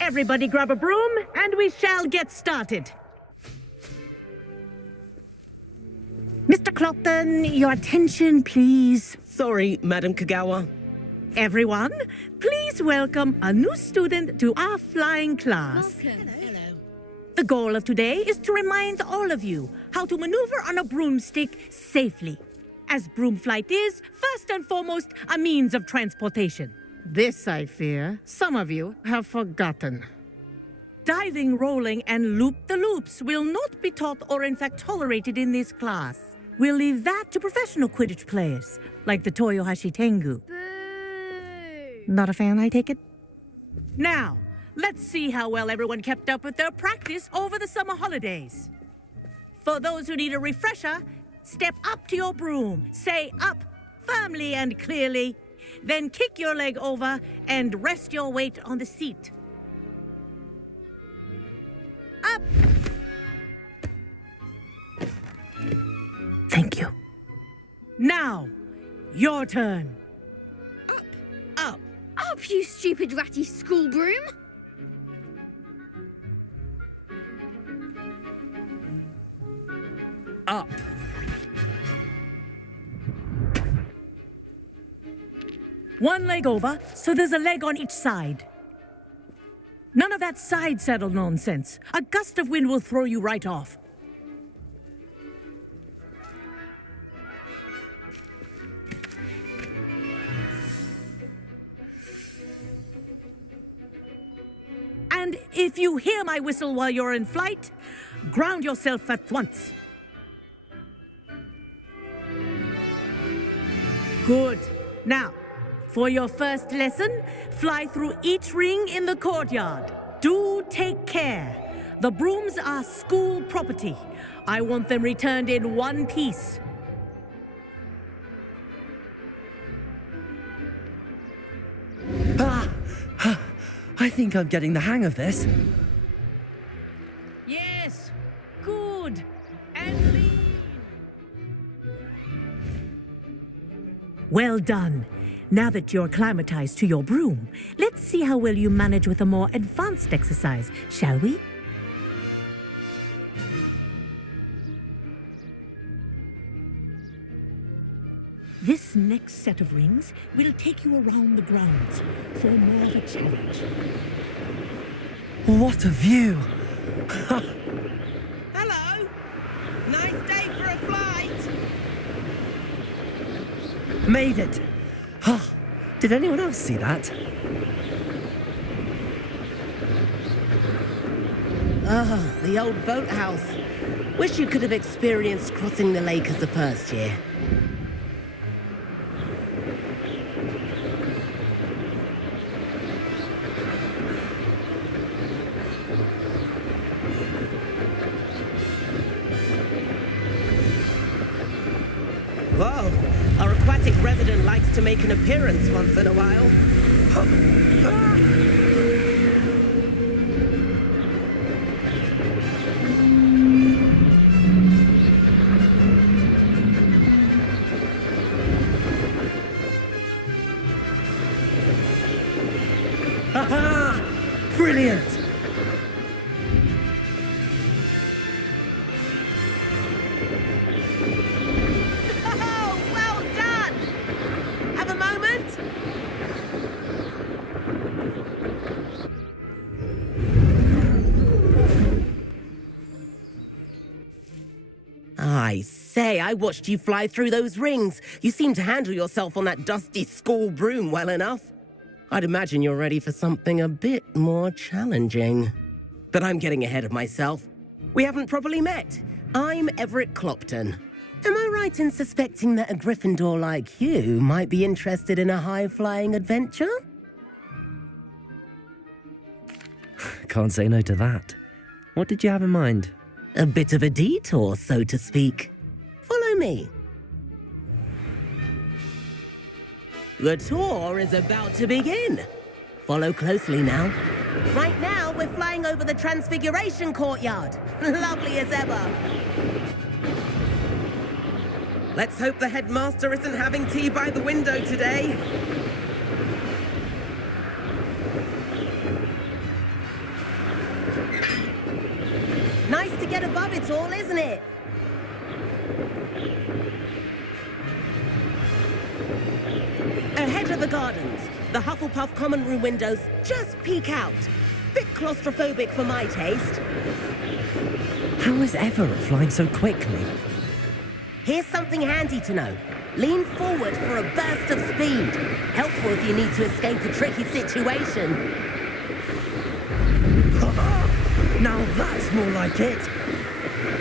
Everybody grab a broom, and we shall get started. Mr. Clopton, your attention, please. Sorry, Madam Kagawa. Everyone, please welcome a new student to our flying class. Welcome. Hello. The goal of today is to remind all of you how to maneuver on a broomstick safely, as broom flight is, first and foremost, a means of transportation. This, I fear, some of you have forgotten. Diving, rolling, and loop-the-loops will not be taught or in fact tolerated in this class. We'll leave that to professional Quidditch players, like the Toyohashi Tengu. Boo! Not a fan, I take it? Now, let's see how well everyone kept up with their practice over the summer holidays. For those who need a refresher, step up to your broom, say up firmly and clearly, then kick your leg over and rest your weight on the seat. Up! Thank you. Now, your turn. Up. Up, you stupid ratty school broom! Up. One leg over, so there's a leg on each side. None of that side saddle nonsense. A gust of wind will throw you right off. And if you hear my whistle while you're in flight, ground yourself at once. Good. Now, for your first lesson, fly through each ring in the courtyard. Do take care. The brooms are school property. I want them returned in one piece. I think I'm getting the hang of this. Yes. Good. And lean. Well done. Now that you're acclimatized to your broom, let's see how well you manage with a more advanced exercise, shall we? This next set of rings will take you around the grounds for more of a challenge. What a view! Hello! Nice day for a flight! Made it! Did anyone else see that? Oh, the old boathouse. Wish you could have experienced crossing the lake as the first year. Whoa, our aquatic resident likes to make an appearance once in a while. Brilliant! Oh, well done! Have a moment? I say, I watched you fly through those rings. You seem to handle yourself on that dusty school broom well enough. I'd imagine you're ready for something a bit more challenging. But I'm getting ahead of myself. We haven't properly met. I'm Everett Clopton. Am I right in suspecting that a Gryffindor like you might be interested in a high-flying adventure? Can't say no to that. What did you have in mind? A bit of a detour, so to speak. Follow me. The tour is about to begin. Follow closely now. Right now, we're flying over the Transfiguration Courtyard. Lovely as ever. Let's hope the headmaster isn't having tea by the window today. get above it all, isn't it? Ahead of the gardens, the Hufflepuff common room windows just peek out. Bit claustrophobic for my taste. How is Everett flying so quickly? Here's something handy to know. Lean forward for a burst of speed. Helpful if you need to escape a tricky situation. Now that's more like it.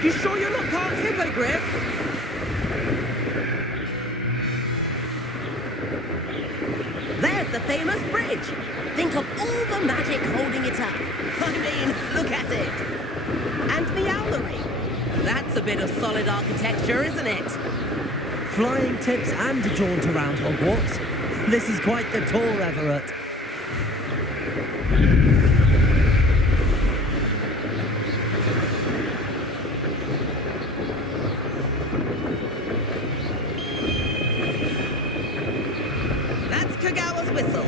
You sure you're not part Hippogriff? There's the famous bridge. Think of all the magic holding it up. I mean, look at it. And the owlery. That's a bit of solid architecture, isn't it? Flying tips and a jaunt around Hogwarts. This is quite the tour, Everett. That's Kagawa's whistle.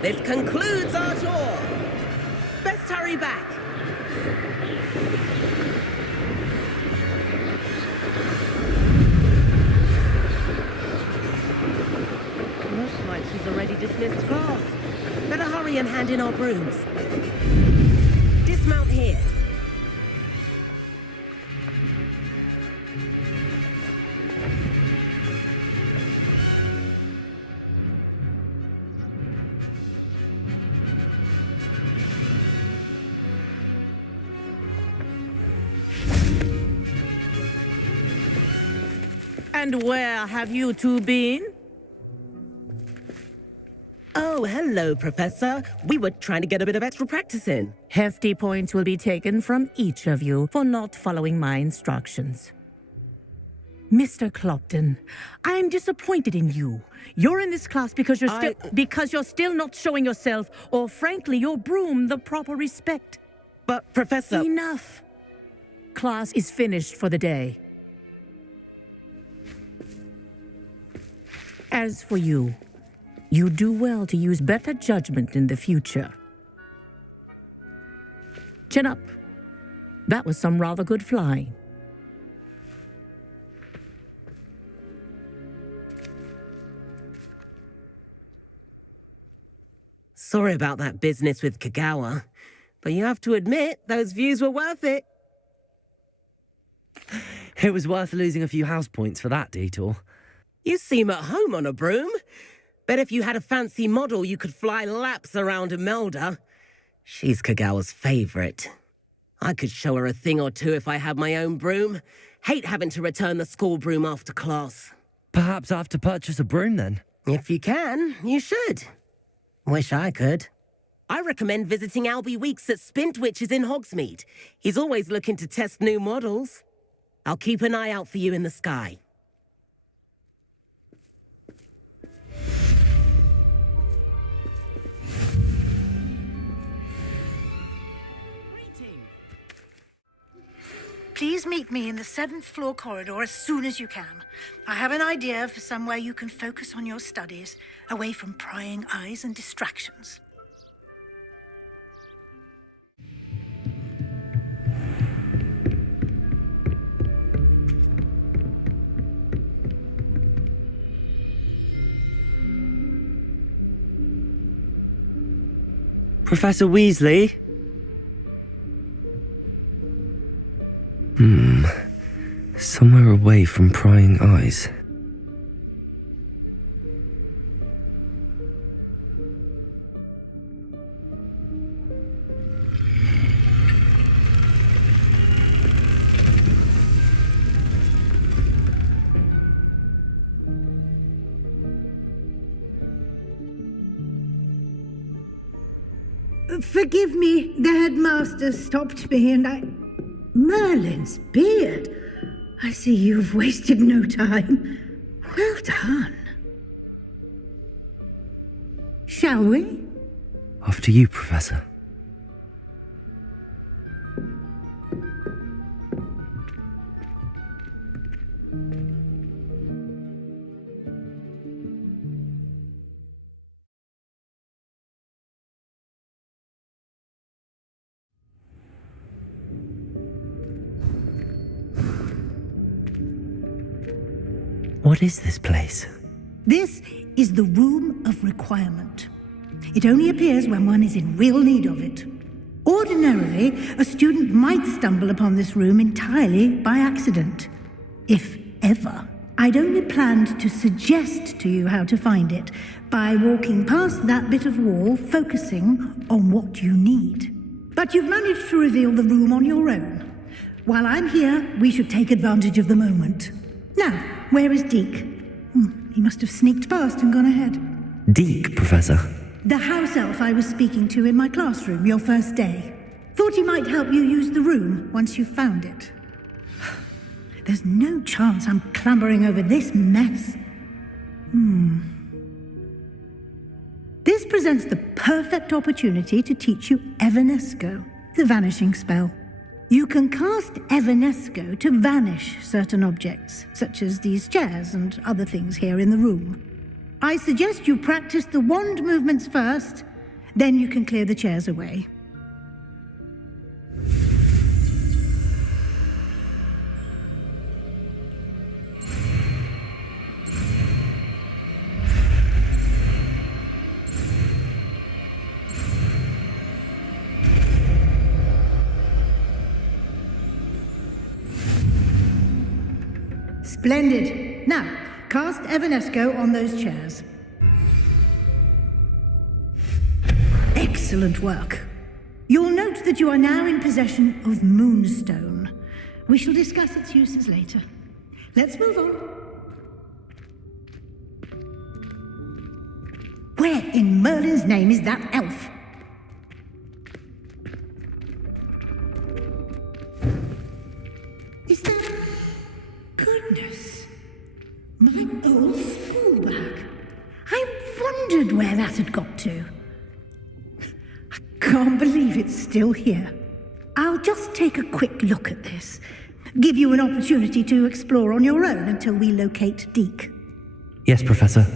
This concludes our tour. Best hurry back. Looks like she's already dismissed class. Better hurry and hand in our brooms. Dismount here. And where have you two been? Oh, hello, Professor. We were trying to get a bit of extra practice in. Hefty points will be taken from each of you for not following my instructions. Mr. Clopton, I'm disappointed in you. You're in this class because you're still not showing yourself, or frankly, your broom the proper respect. But, Professor... Enough. Class is finished for the day. As for you, you do well to use better judgment in the future. Chin up. That was some rather good flying. Sorry about that business with Kagawa, but you have to admit, those views were worth it. It was worth losing a few house points for that detour. You seem at home on a broom. Bet if you had a fancy model, you could fly laps around Imelda. She's Kagawa's favorite. I could show her a thing or two if I had my own broom. Hate having to return the school broom after class. Perhaps I have to purchase a broom then. If you can, you should. Wish I could. I recommend visiting Albie Weeks at Spintwitches in Hogsmeade. He's always looking to test new models. I'll keep an eye out for you in the sky. Please meet me in the 7th floor corridor as soon as you can. I have an idea for somewhere you can focus on your studies, away from prying eyes and distractions. Professor Weasley? Somewhere away from prying eyes. Forgive me, the headmaster stopped me and I... Merlin's beard. I see you've wasted no time. Well done. Shall we? After you, Professor. What is this place? This is the Room of Requirement. It only appears when one is in real need of it. Ordinarily, a student might stumble upon this room entirely by accident. If ever. I'd only planned to suggest to you how to find it by walking past that bit of wall, focusing on what you need. But you've managed to reveal the room on your own. While I'm here, we should take advantage of the moment. Now, where is Deke? He must have sneaked past and gone ahead. Deke, Professor. The house elf I was speaking to in my classroom your first day. Thought he might help you use the room once you found it. There's no chance I'm clambering over this mess. This presents the perfect opportunity to teach you Evanesco, the vanishing spell. You can cast Evanesco to vanish certain objects, such as these chairs and other things here in the room. I suggest you practice the wand movements first, then you can clear the chairs away. Splendid. Now, cast Evanesco on those chairs. Excellent work. You'll note that you are now in possession of Moonstone. We shall discuss its uses later. Let's move on. Where in Merlin's name is that elf? Is that... Goodness. My old school bag. I wondered where that had got to. I can't believe it's still here. I'll just take a quick look at this. Give you an opportunity to explore on your own until we locate Deke. Yes, Professor.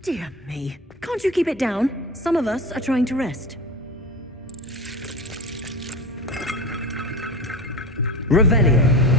Dear me. Can't you keep it down? Some of us are trying to rest. Revelio.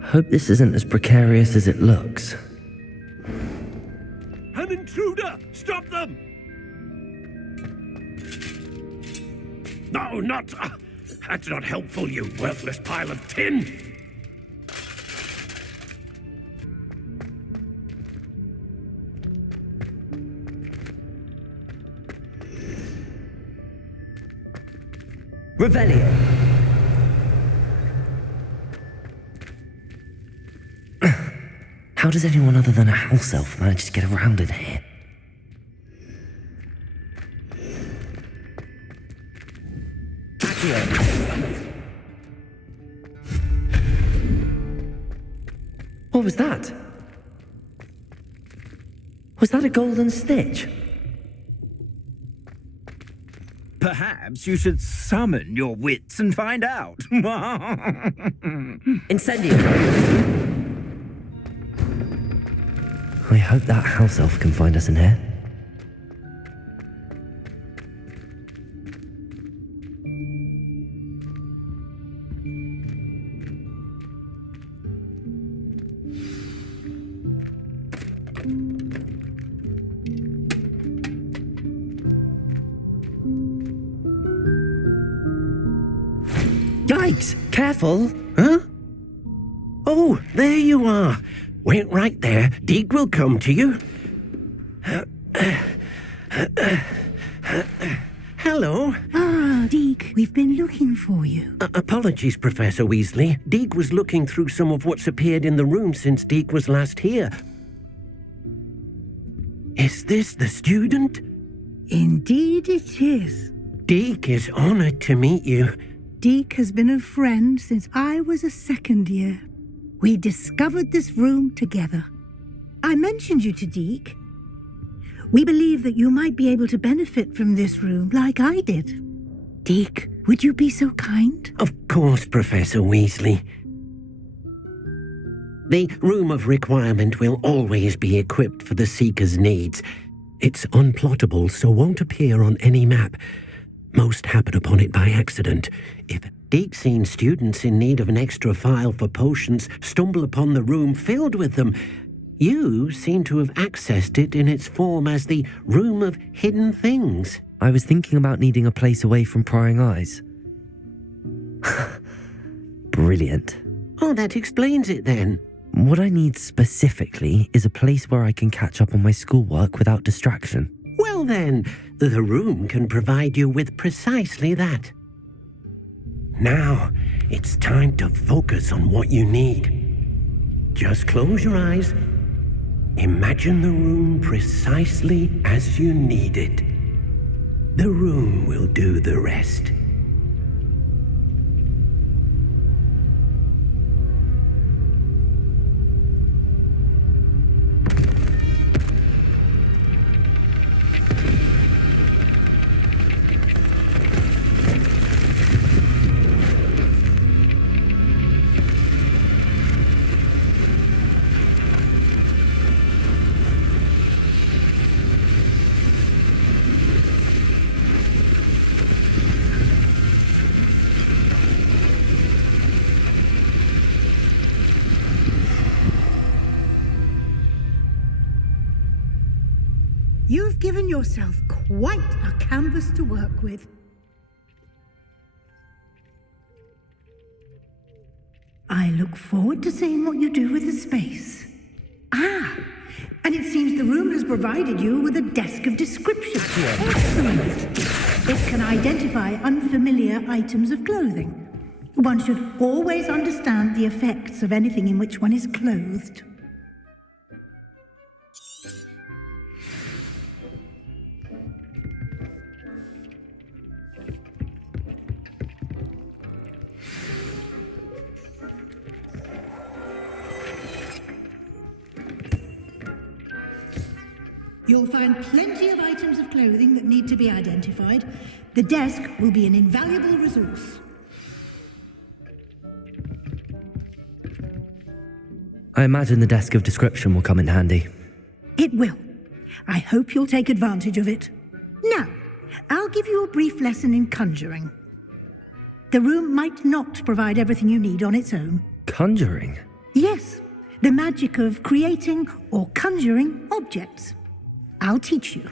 Hope this isn't as precarious as it looks. An intruder! Stop them! No, not... that's not helpful, you worthless pile of tin! Revelio. How does anyone other than a house elf manage to get around in here? What was that? Was that a golden stitch? Perhaps you should summon your wits and find out. Incendio. I hope that house elf can find us in here. Yikes! Careful! Huh? Oh, there you are. Wait right there. Deke will come to you. Hello. Ah, Deke, we've been looking for you. Apologies, Professor Weasley. Deke was looking through some of what's appeared in the room since Deke was last here. Is this the student? Indeed it is. Deek is honored to meet you. Deek has been a friend since I was a second year. We discovered this room together. I mentioned you to Deek. We believe that you might be able to benefit from this room like I did. Deek, would you be so kind? Of course, Professor Weasley. The Room of Requirement will always be equipped for the Seeker's needs. It's unplottable, so won't appear on any map. Most happen upon it by accident. If deep-seen students in need of an extra file for potions stumble upon the room filled with them, you seem to have accessed it in its form as the Room of Hidden Things. I was thinking about needing a place away from prying eyes. Brilliant. Oh, that explains it then. What I need specifically is a place where I can catch up on my schoolwork without distraction. Well then, the room can provide you with precisely that. Now, it's time to focus on what you need. Just close your eyes. Imagine the room precisely as you need it. The room will do the rest. You've given yourself quite a canvas to work with. I look forward to seeing what you do with the space. Ah, and it seems the room has provided you with a desk of description. Excellent. It can identify unfamiliar items of clothing. One should always understand the effects of anything in which one is clothed. You'll find plenty of items of clothing that need to be identified. The desk will be an invaluable resource. I imagine the desk of description will come in handy. It will. I hope you'll take advantage of it. Now, I'll give you a brief lesson in conjuring. The room might not provide everything you need on its own. Conjuring? Yes, the magic of creating or conjuring objects. I'll teach you.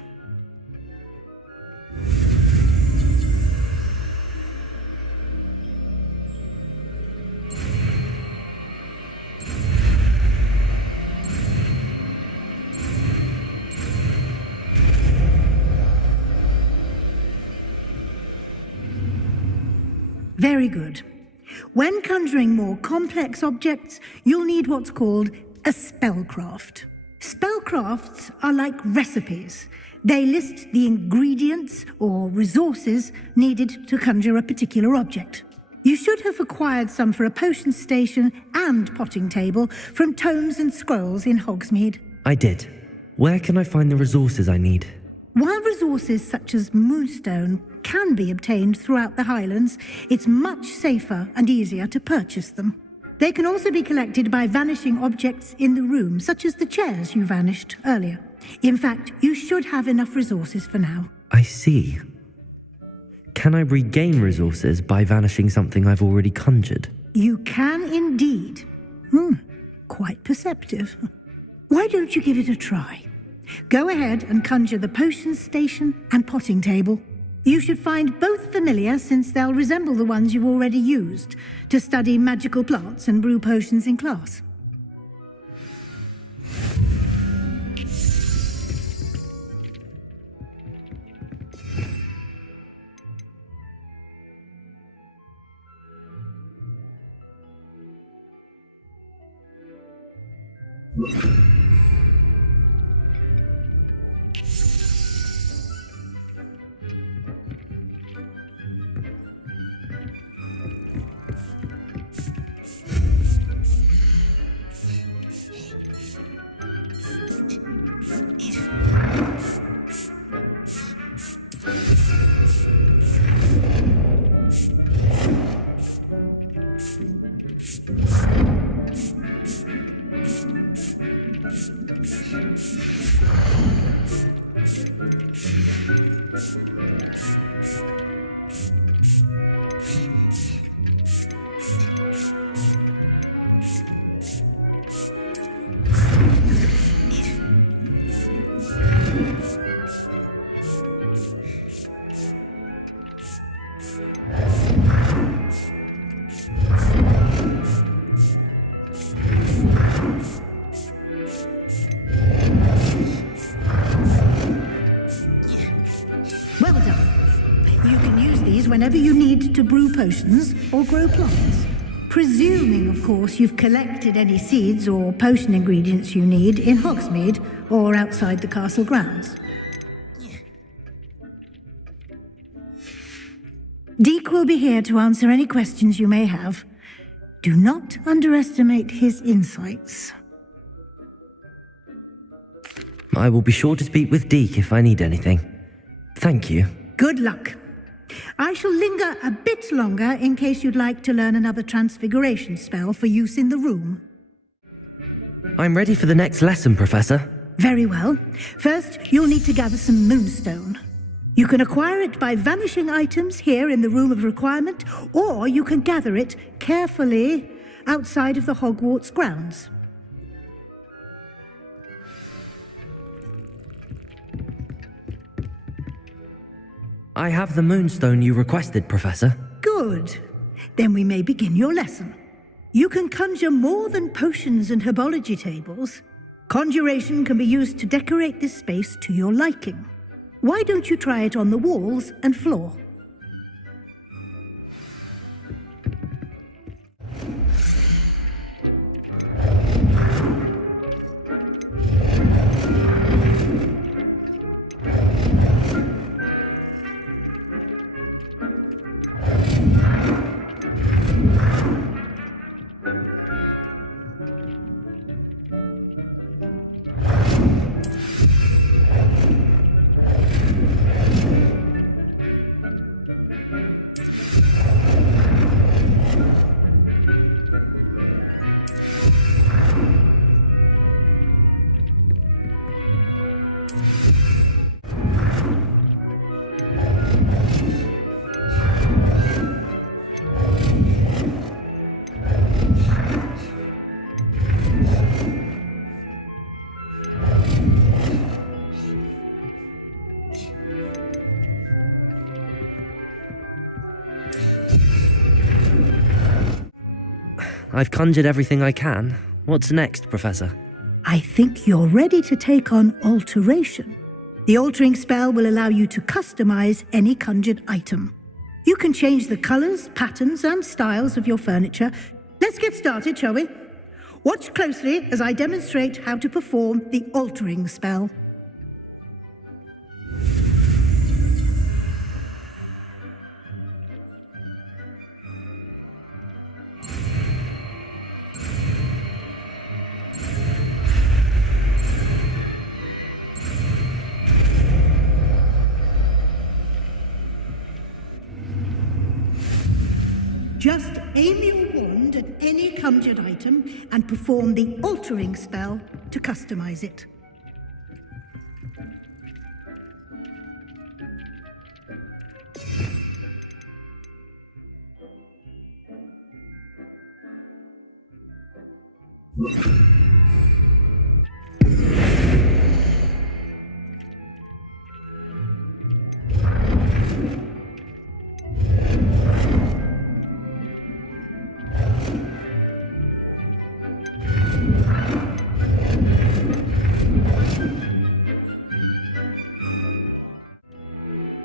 Very good. When conjuring more complex objects, you'll need what's called a spellcraft. Spellcrafts are like recipes. They list the ingredients or resources needed to conjure a particular object. You should have acquired some for a potion station and potting table from tomes and scrolls in Hogsmeade. I did. Where can I find the resources I need? While resources such as moonstone can be obtained throughout the Highlands, it's much safer and easier to purchase them. They can also be collected by vanishing objects in the room, such as the chairs you vanished earlier. In fact, you should have enough resources for now. I see. Can I regain resources by vanishing something I've already conjured? You can indeed. Quite perceptive. Why don't you give it a try? Go ahead and conjure the potion station and potting table. You should find both familiar, since they'll resemble the ones you've already used to study magical plants and brew potions in class. Well done. You can use these whenever you need to brew potions or grow plants. Presuming, of course, you've collected any seeds or potion ingredients you need in Hogsmeade or outside the castle grounds. Deke will be here to answer any questions you may have. Do not underestimate his insights. I will be sure to speak with Deke if I need anything. Thank you. Good luck. I shall linger a bit longer in case you'd like to learn another transfiguration spell for use in the room. I'm ready for the next lesson, Professor. Very well. First, you'll need to gather some moonstone. You can acquire it by vanishing items here in the Room of Requirement, or you can gather it carefully outside of the Hogwarts grounds. I have the moonstone you requested, Professor. Good. Then we may begin your lesson. You can conjure more than potions and herbology tables. Conjuration can be used to decorate this space to your liking. Why don't you try it on the walls and floor? I've conjured everything I can. What's next, Professor? I think you're ready to take on alteration. The altering spell will allow you to customize any conjured item. You can change the colors, patterns, and styles of your furniture. Let's get started, shall we? Watch closely as I demonstrate how to perform the altering spell. Just aim your wand at any conjured item and perform the altering spell to customize it.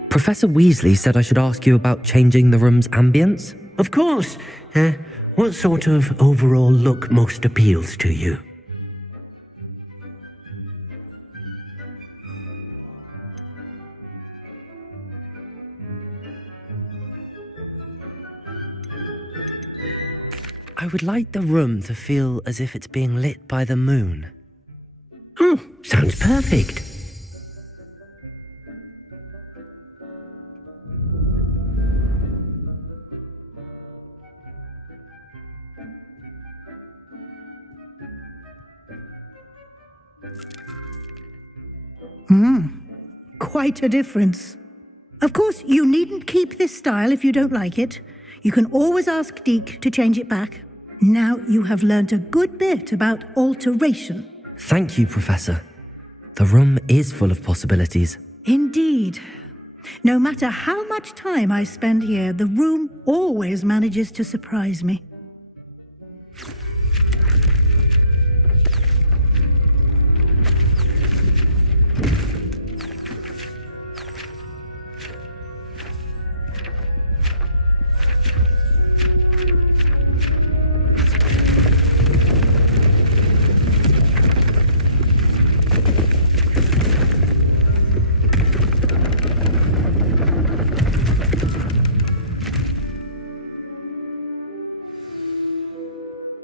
Professor Weasley said I should ask you about changing the room's ambience. Of course. What sort of overall look most appeals to you? I would like the room to feel as if it's being lit by the moon. Oh, sounds perfect. Quite a difference. Of course, you needn't keep this style if you don't like it. You can always ask Deke to change it back. Now you have learnt a good bit about alteration. Thank you, Professor. The room is full of possibilities. Indeed. No matter how much time I spend here, the room always manages to surprise me.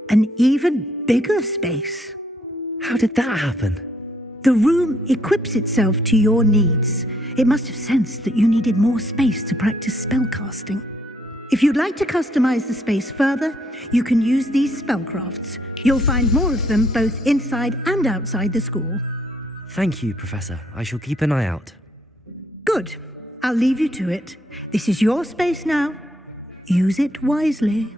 An even bigger space. How did that happen? The room equips itself to your needs. It must have sensed that you needed more space to practice spellcasting. If you'd like to customize the space further, you can use these spellcrafts. You'll find more of them both inside and outside the school. Thank you, Professor. I shall keep an eye out. Good. I'll leave you to it. This is your space now. Use it wisely.